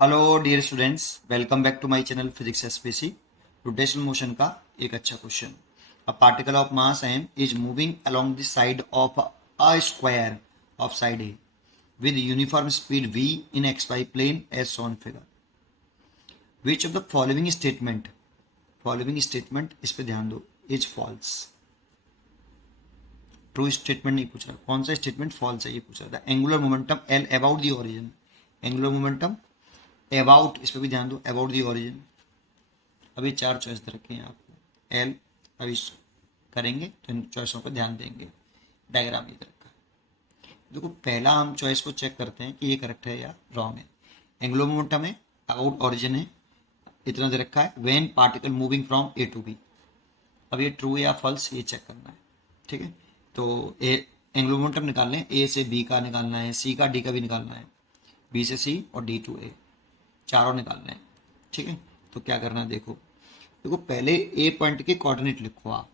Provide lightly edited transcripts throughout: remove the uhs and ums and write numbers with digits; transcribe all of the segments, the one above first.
Hello dear students, welcome back to my channel physics SPC. Rotational motion का एक अच्छा question. A particle of mass m is moving along the side of a square of side A with uniform speed v in xy plane as shown figure. Which of the following statement इस पे ध्यान दो, is false. True statement नहीं पूछ रहा, कौन सा statement false है ये पूछ रहा था। Angular momentum L about the origin, angular momentum about, इस पे भी ध्यान दो, अबाउट दी ओरिजिन। अभी चार चॉइस दे रखे हैं आपको, एल अभी करेंगे तो इन चॉइसों पर ध्यान देंगे। डायग्राम ये दे रखा है, देखो पहला हम चॉइस को चेक करते हैं कि ये करेक्ट है या रॉन्ग है। एंगुलर मोमेंटम है, अबाउट ओरिजिन है, इतना दे रखा है, when particle moving from A to B. अब ये ट्रू या फॉल्स ये चेक करना है, ठीक है। तो ए एंगुलर मोमेंटम निकालना है, ए से बी का निकालना है, सी का डी का भी निकालना है, बी से सी और डी टू ए, चारों निकालने हैं, ठीक है। तो क्या करना है, देखो देखो पहले ए पॉइंट के कोऑर्डिनेट लिखो आप।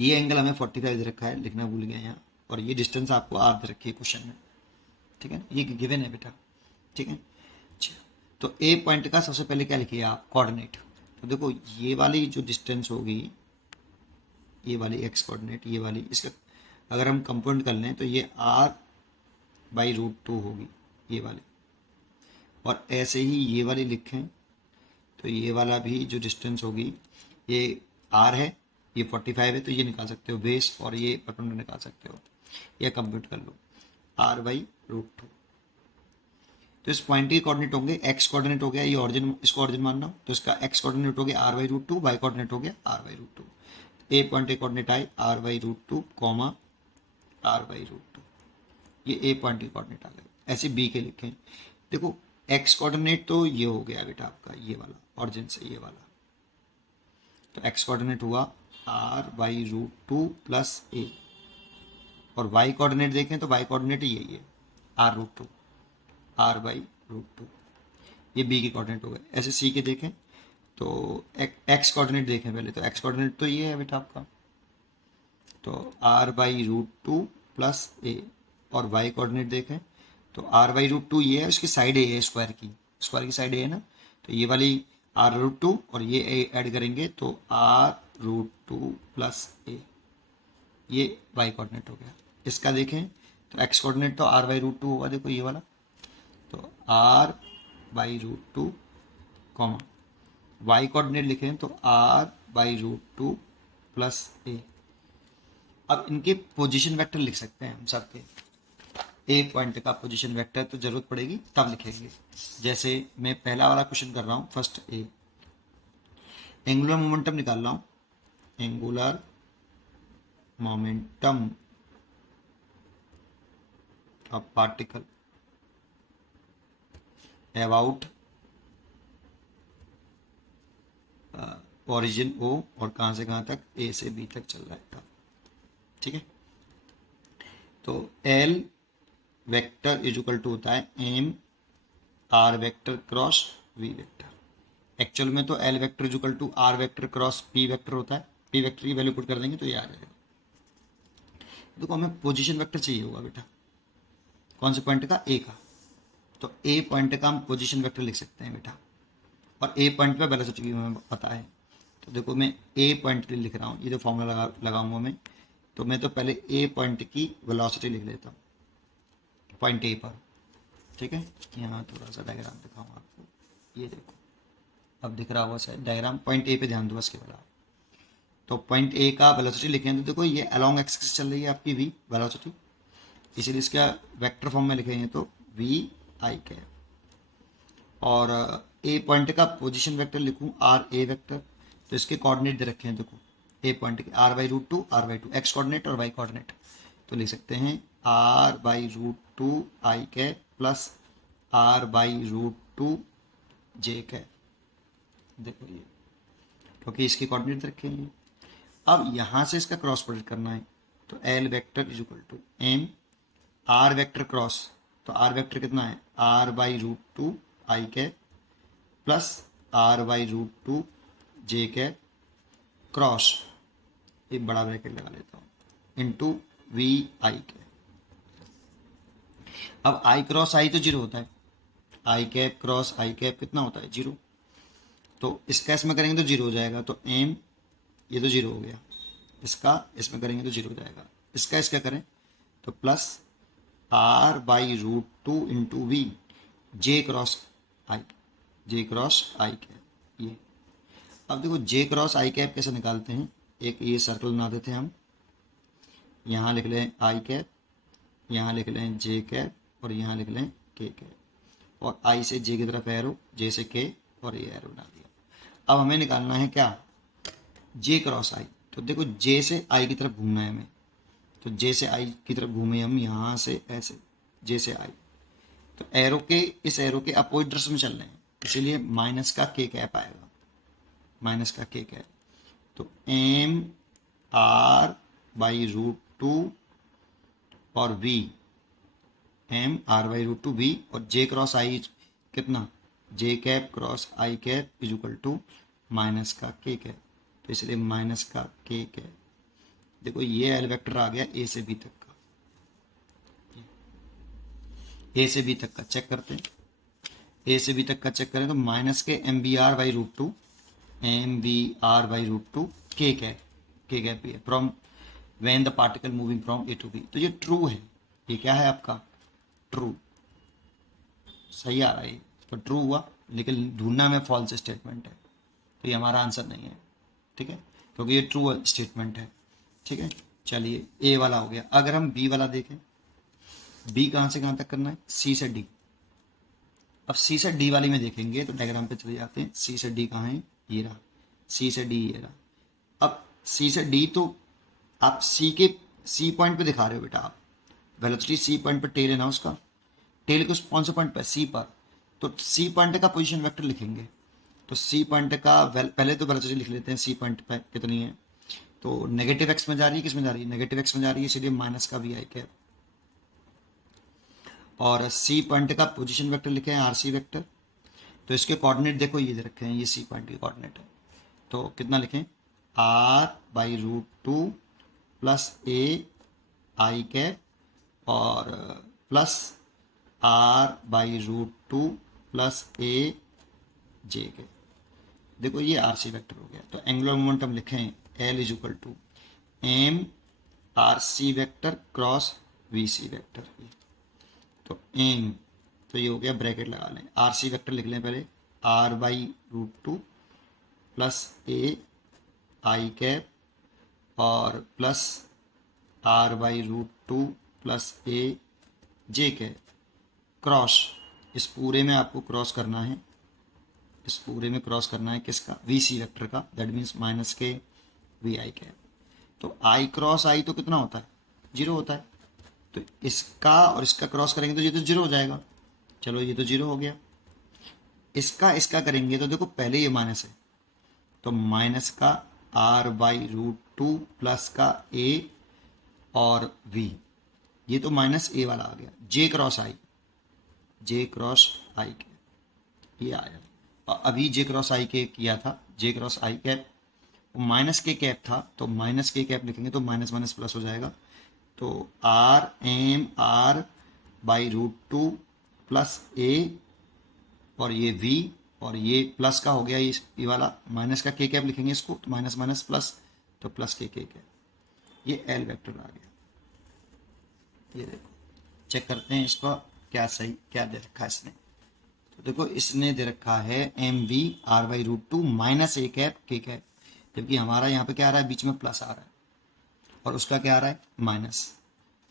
ये एंगल हमें 45 दे रखा है, लिखना भूल गया यहाँ, और ये डिस्टेंस आपको आर दे रखी है क्वेश्चन में, ठीक है ना, ये गिवन है बेटा, ठीक है। अच्छा, तो ए पॉइंट का सबसे पहले क्या लिखिए आप, कोऑर्डिनेट। तो देखो ये वाली जो डिस्टेंस होगी, ये वाली एक्स कोऑर्डिनेट, ये वाली, इसका अगर हम कंपाउंड कर लें तो ये आर बाई रूट टू होगी ये वाली। और ऐसे ही ये वाली लिखें तो ये वाला भी जो डिस्टेंस होगी, ये आर है, ये 45 है, तो ये निकाल सकते हो बेस, और ये परपेंडिकुलर निकाल सकते हो, या कंप्यूट कर लो, आर बाई रूट टू। तो इस पॉइंट के कोऑर्डिनेट होंगे, एक्स कोऑर्डिनेट हो गया ये ऑरिजिन, इसको ऑरिजिन मानना, तो इसका एक्स कोऑर्डिनेट हो गया R by root two, Y coordinate हो गया R by root two. A point के कोऑर्डिनेट आए R by root two comma R by root two, ये ए पॉइंट के कोऑर्डिनेट आ गए। ऐसे बी के लिखें, देखो एक्स कोऑर्डिनेट तो ये हो गया बेटा आपका, ये वाला ऑरिजिन से ये वाला, तो एक्स कोऑर्डिनेट हुआ R by root two plus A, और वाई कोऑर्डिनेट देखें तो वाई कोऑर्डिनेट यही है, R root two, R by root two, ये बी के कोऑर्डिनेट हो गए। ऐसे सी के देखें तो एक्स कोऑर्डिनेट देखें पहले, तो एक्स कोऑर्डिनेट तो ये है बेटा आपका, तो R by root two plus A, और वाई कोऑर्डिनेट देखें तो आर बाई रूट टू ये है, उसकी साइड ए है, स्क्वायर की साइड ए है ना, तो ये वाली आर रूट टू और ये ए ऐड करेंगे तो R root two plus A, ये वाई कोऑर्डिनेट हो गया। इसका देखें तो एक्स कोऑर्डिनेट तो आर बाई रूट टू होगा, देखो ये वाला, तो R by root two comma, Y coordinate लिखें तो R by root two plus A. अब इनके पोजीशन वेक्टर लिख सकते हैं हम सबके, ए पॉइंट का पोजीशन वेक्टर तो जरूरत पड़ेगी तब लिखेंगे। जैसे मैं पहला वाला क्वेश्चन कर रहा हूँ, फर्स्ट ए, एंगुलर मोमेंटम निकाल रहा हूँ, angular momentum of particle about origin O, और कहाँ से कहाँ तक, ए से बी तक चल रहा है तब, ठीक है। तो L vector is equal to होता है M R vector cross V vector. Actual में तो L vector is equal to R vector cross P vector होता है, पी वेक्टर की वैल्यू पुट कर देंगे तो ये आ जाएगा। देखो हमें पोजीशन वेक्टर चाहिए होगा बेटा, कौन से पॉइंट का, ए का, तो ए पॉइंट का हम पोजीशन वेक्टर लिख सकते हैं बेटा, और ए पॉइंट पे वेलोसिटी भी हमें पता है। तो देखो मैं ए पॉइंट के लिए लिख रहा हूँ, ये तो फॉर्मूला लगाऊंगा मैं, तो मैं तो पहले ए पॉइंट की वेलोसिटी लिख लेता हूँ पॉइंट ए पर, ठीक है। यहाँ थोड़ा सा डायग्राम दिखाऊँ आपको, ये देखो अब दिख रहा होगा शायद डायग्राम, पॉइंट ए पे ध्यान दो बस केवल आप। तो पॉइंट ए का वेलोसिटी लिखें तो देखो ये अलोंग एक्सिस चल रही है आपकी वी वेलोसिटी, इसीलिए इसका वेक्टर फॉर्म में लिखेंगे तो वी आई कैप, और ए पॉइंट का पोजीशन वेक्टर लिखूँ आर ए वेक्टर, तो इसके कोऑर्डिनेट दे रखे हैं देखो, ए पॉइंट के R by root two, R by two X coordinate और वाई कोऑर्डिनेट, तो लिख सकते हैं R by root two I cap plus R by root two J cap, देखो ये, क्योंकि इसके कोऑर्डिनेट रखे हैं। अब यहाँ से इसका क्रॉस प्रोडक्ट करना है, तो L vector is equal to M R vector cross, तो आर वेक्टर कितना है, R by root two I cap plus R by root two J cap cross, एक बड़ा ब्रैकेट लगा लेता हूँ, इंटू वी आई कैप। अब आई क्रॉस आई तो जीरो होता है, आई कैप क्रॉस आई कैप कितना होता है 0। तो इसका इसमें करेंगे तो 0 हो जाएगा, तो एम ये तो 0 हो गया, इसका इसमें करेंगे तो 0 हो जाएगा, इसका इसका करें तो plus r/√2 × v J cross I, J cross I cap ये। अब देखो जे क्रॉस आई कैप कैसे निकालते हैं, एक ये सर्कल बना देते हैं हम, यहाँ लिख लें आई कैप, यहाँ लिख लें जे कैप और यहाँ लिख लें के कैप, और आई से जे की तरफ एरो, जे से के और ये एरो बना दिया। अब हमें निकालना है क्या जे क्रॉस आई, तो देखो जे से आई की तरफ घूमना है हमें, तो जे से आई की तरफ घूमे हम यहाँ से ऐसे, जे से आई, तो एरो के इस एरो के अपोजिट डायरेक्शन में चल रहे हैं, इसीलिए माइनस का के कैप आएगा, माइनस का के कैप। तो m/√2 और v, m/√2 v और जे क्रॉस आई कितना, J cap cross I cap is equal to minus का के कैप, तो इसलिए माइनस का के कैप। देखो ये एल वेक्टर आ गया ए से बी तक का, ए से बी तक का चेक करते हैं, ए से बी तक का चेक करें तो माइनस के mvr/√2 mvr/√2 के कैप, के कैप भी है from when the particle moving from A to B, तो ये ट्रू है, ये क्या है आपका ट्रू, सही आ रहा है, तो ट्रू हुआ, लेकिन ढूंढना में फॉल्स स्टेटमेंट है, तो ये हमारा आंसर नहीं है, ठीक है, क्योंकि ये ट्रू स्टेटमेंट है, ठीक है। चलिए ए वाला हो गया। अगर हम बी वाला देखें, बी कहाँ से कहाँ तक करना है, सी से डी। अब सी से डी वाली में देखेंगे तो डायग्राम पे चले जाते हैं, सी से डी कहाँ है, ये रहा, सी से डी ये रहा। अब सी से डी तो आप सी पॉइंट पे दिखा रहे हो बेटा, आप वेलोसिटी सी पॉइंट पर टेल है ना उसका, टेल के उस कौन से पॉइंट पर, सी पर, तो सी पॉइंट का पोजीशन वेक्टर लिखेंगे, तो सी पॉइंट का पहले तो वेलोसिटी लिख लेते हैं, सी पॉइंट पे कितनी है, तो नेगेटिव एक्स में जा रही है, किस में जा रही है, नेगेटिव एक्स में जा रही है, इसलिए माइनस का वी आई कैप। और सी पॉइंट का पोजीशन वेक्टर लिखे हैं आर सी वेक्टर, तो इसके कोऑर्डिनेट देखो ये दे रखे हैं, ये सी पॉइंट के कोऑर्डिनेट है, तो कितना लिखें r/√2 plus A I cap और plus r/√2 plus A J cap. देखो ये आर सी वेक्टर हो गया, तो एंगुलर मोमेंटम लिखें L is equal to M R C vector cross V C vector, तो एम, तो ये हो गया, ब्रैकेट लगा लें, आर सी वेक्टर लिख लें पहले r/√2 plus A I cap और plus r/√2 plus A J cap, cross, इस पूरे में आपको क्रॉस करना है, इस पूरे में क्रॉस करना है किसका, वी सी वेक्टर का, दैट मीन्स माइनस के वी आई कैप। तो आई क्रॉस आई तो कितना होता है 0 होता है, तो इसका और इसका क्रॉस करेंगे तो ये तो 0 हो जाएगा, चलो ये तो 0 हो गया, इसका इसका करेंगे तो देखो पहले ये माइनस है, तो माइनस का r/√2 प्लस का a और v, ये तो माइनस ए वाला आ गया, जे क्रॉस आई, जे क्रॉस आई के ये आया, और अभी जे क्रॉस आई के किया था, जे क्रॉस आई कैप माइनस के कैप था, तो माइनस के कैप लिखेंगे तो माइनस माइनस प्लस हो जाएगा, तो r/√2 प्लस ए और ये v और ये प्लस का हो गया, ये वाला माइनस का के कैप लिखेंगे इसको, तो माइनस माइनस प्लस, तो प्लस के कैप, ये एल वेक्टर आ गया। ये देखो चेक करते हैं इसका क्या सही क्या दे रखा है इसने, तो देखो इसने दे रखा है mv r/√2 minus A cap के कैप, जबकि हमारा यहाँ पे क्या आ रहा है, बीच में प्लस आ रहा है और उसका क्या आ रहा है माइनस,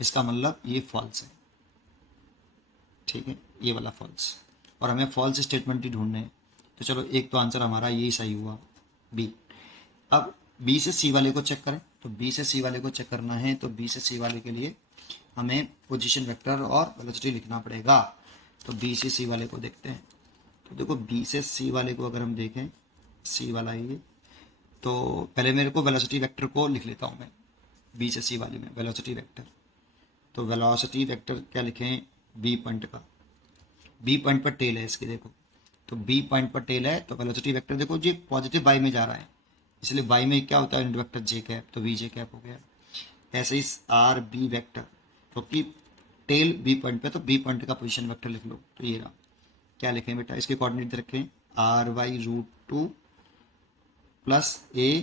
इसका मतलब ये फॉल्स है, ठीक है, ये वाला फॉल्स, और हमें फॉल्स स्टेटमेंट ही ढूंढने हैं, तो चलो एक तो आंसर हमारा यही सही हुआ बी। अब बी से सी वाले को चेक करें, तो बी से सी वाले को चेक करना है, तो बी से सी वाले के लिए हमें पोजीशन वेक्टर और वेलोसिटी लिखना पड़ेगा, तो बी से सी वाले को देखते हैं, तो देखो बी से सी वाले को अगर हम देखें, सी वाला ये, तो पहले मेरे को वेलोसिटी वेक्टर को लिख लेता हूँ मैं, बी से सी वाले में वेलोसिटी वेक्टर, तो वेलोसिटी वेक्टर क्या लिखें, बी पॉइंट का, बी पॉइंट पर टेल है इसकी, देखो तो बी पॉइंट पर टेल है, तो वेलोसिटी वेक्टर देखो जी पॉजिटिव वाई में जा रहा है, इसलिए वाई में क्या होता है यूनिट वेक्टर जे कैप, तो वी जे कैप हो गया। ऐसे ही आर बी वेक्टर, क्योंकि टेल बी पॉइंट पे, तो बी पॉइंट का पोजीशन वेक्टर लिख लो, तो ये रहा क्या लिखें बेटा, इसके कोऑर्डिनेट रखें r/√2 plus a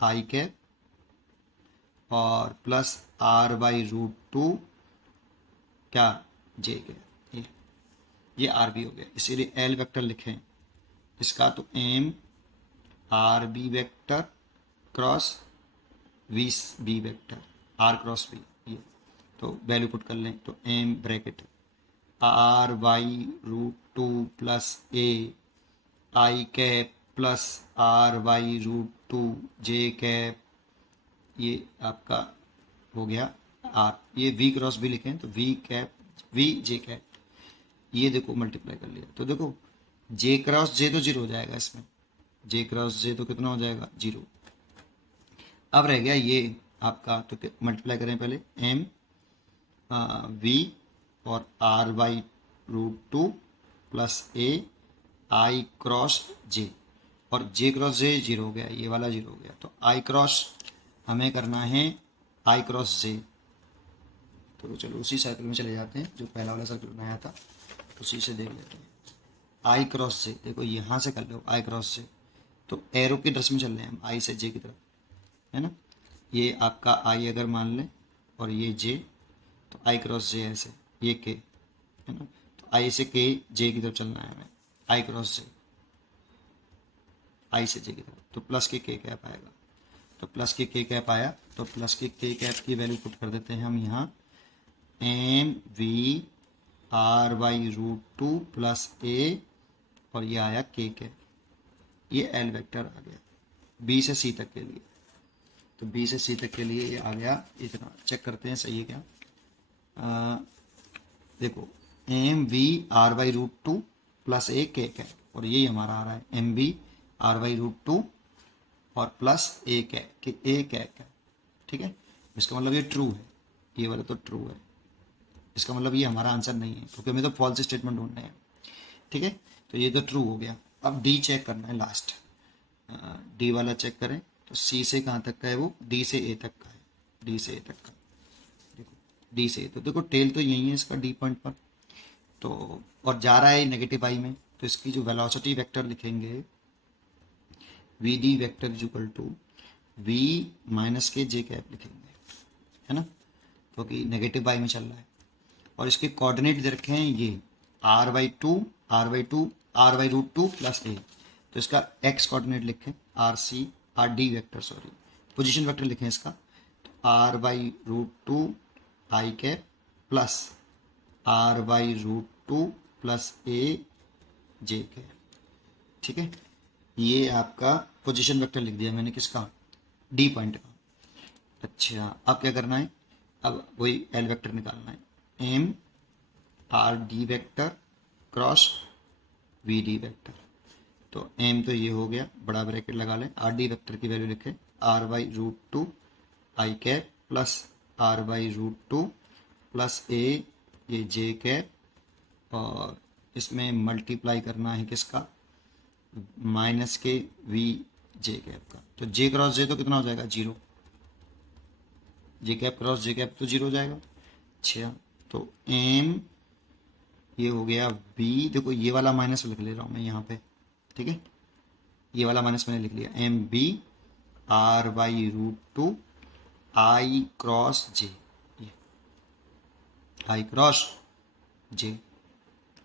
I cap और प्लस r/√2 क्या j कैप। ये आर बी हो गया, इसीलिए एल वेक्टर लिखें इसका, तो M R B vector cross V B vector, R cross B, ये तो वैल्यू पुट कर लें, तो M bracket r/√2 plus A I cap plus r/√2 J cap, ये आपका हो गया आर, ये वी क्रॉस बी लिखें तो V cap V J cap, ये देखो मल्टीप्लाई कर लिया, तो देखो जे क्रॉस जे तो जीरो हो जाएगा इसमें, जे क्रॉस जे तो कितना हो जाएगा 0। अब रह गया ये आपका, तो मल्टीप्लाई करें पहले एम वी और r/√2 plus A I cross जे, और जे क्रॉस जे 0 हो गया, ये वाला 0 हो गया, तो आई क्रॉस हमें करना है आई क्रॉस जे। तो चलो उसी सर्कल में चले जाते हैं जो पहला वाला सर्कल बनाया था, उसी से देख लेते हैं। आई क्रॉस जे, देखो यहाँ से कर लो आई क्रॉस जे, तो एरो की दृष्टि में चल रहे हैं हम आई से जे की तरफ, है ना। ये आपका आई अगर मान लें और ये जे, तो आई क्रॉस जे ऐसे, ये के, है ना, तो आई से के जे की तरफ चलना है हमें, आई क्रॉस जे, आई से जे की तरफ, तो प्लस के कैप आएगा, तो प्लस के कैप आया, तो प्लस के कैप की वैल्यू पुट कर देते हैं हम यहाँ, M we r/√2 plus A, और ये आया के कैप, ये एल वेक्टर आ गया बी से सी तक के लिए, तो बी से सी तक के लिए ये आ गया इतना। चेक करते हैं सही है क्या, देखो एम वी r/√2 प्लस ए के कैप, और यही हमारा आ रहा है एम वी r/√2 और प्लस ए कैप, ठीक है। इसका मतलब ये ट्रू है, ये वाला तो ट्रू है, इसका मतलब ये हमारा आंसर नहीं है क्योंकि हमें तो फॉल्स स्टेटमेंट ढूंढने हैं, ठीक है। तो ये तो ट्रू हो गया। अब डी चेक करना है लास्ट, डी वाला चेक करें, तो सी से कहाँ तक का है वो, डी से ए तक का है, डी से ए तक का, देखो डी से ए, तो देखो टेल तो यही है इसका डी पॉइंट पर, तो और जा रहा है नेगेटिव आई में, तो इसकी जो वेलोसिटी वेक्टर लिखेंगे V D vector is equal to V minus के जे कैप लिखेंगे, है ना, क्योंकि नेगेटिव आई में चल रहा है, और इसके कोऑर्डिनेट दे रखे हैं ये r/√2 प्लस ए, तो इसका x कोऑर्डिनेट लिखें are D vector, sorry position vector लिखें इसका, तो r/√2 I cap plus r/√2 plus A J cap, ठीक है। ये आपका पोजीशन वेक्टर लिख दिया मैंने किसका, डी पॉइंट का। अच्छा अब क्या करना है, अब वही एल वेक्टर निकालना है, M R D vector cross V D vector, तो एम तो ये हो गया, बड़ा ब्रैकेट लगा लें, आर डी वेक्टर की वैल्यू लिखें r/√2 I cap plus r/√2 plus A ये जे कैप, और इसमें मल्टीप्लाई करना है किसका, माइनस के वी जे कैप का, तो जे क्रॉस जे तो कितना हो जाएगा 0, जे कैप क्रॉस जे कैप तो 0 हो जाएगा। अच्छा तो एम ये हो गया बी, देखो ये वाला माइनस लिख ले रहा हूँ मैं यहाँ पे, ठीक है, ये वाला माइनस मैंने लिख लिया, एम बी r/√2 आई क्रॉस जे, ये आई क्रॉस जे,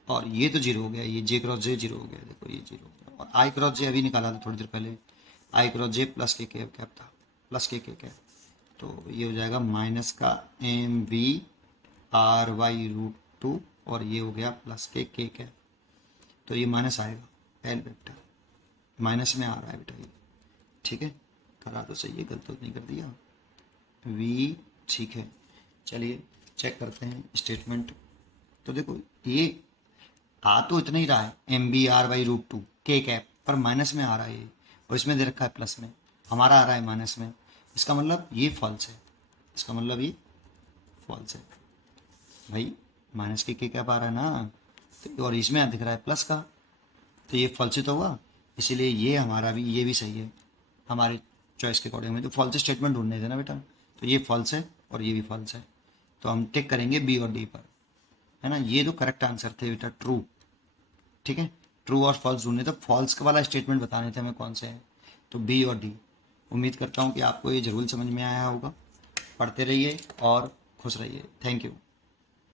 और ये तो 0 हो गया, ये जे क्रॉस जे 0 हो गया, देखो ये 0 हो गया, और आई क्रॉस जे अभी निकाला था थोड़ी देर पहले, आई क्रॉस जे प्लस के कैप था, प्लस के कैप, तो ये हो जाएगा माइनस का एम वी r/√2, और ये हो गया प्लस के कैप, तो ये माइनस आएगा, एल वेक्टर माइनस में आ रहा है बेटा ये, ठीक है, करा तो सही है, गलत तो नहीं कर दिया, वी ठीक है। चलिए चेक करते हैं स्टेटमेंट, तो देखो ये आ तो इतना ही रहा है एम बी r/√2 के कैप, पर माइनस में आ रहा है ये, और इसमें दे रखा है प्लस में, हमारा आ रहा है माइनस में, इसका मतलब ये फॉल्स है, इसका मतलब ये फॉल्स है भाई, माइनस के कैप आ रहा है ना, तो और इसमें दिख रहा है प्लस का, तो ये फॉल्स ही तो हुआ, इसीलिए ये हमारा भी, ये भी सही है हमारे चॉइस के अकॉर्डिंग में, तो फॉल्स स्टेटमेंट ढूंढने थे ना बेटा, तो ये फॉल्स है और ये भी फॉल्स है, तो हम टिक करेंगे बी और डी पर, है ना, ये तो करेक्ट आंसर थे बेटा, ट्रू, ठीक है, ट्रू और फॉल्स ढूंढने, तो फॉल्स वाला स्टेटमेंट बताने थे हमें कौन से है, तो बी और डी। उम्मीद करता हूँ कि आपको ये जरूर समझ में आया होगा। पढ़ते रहिए और खुश रहिए। Thank you.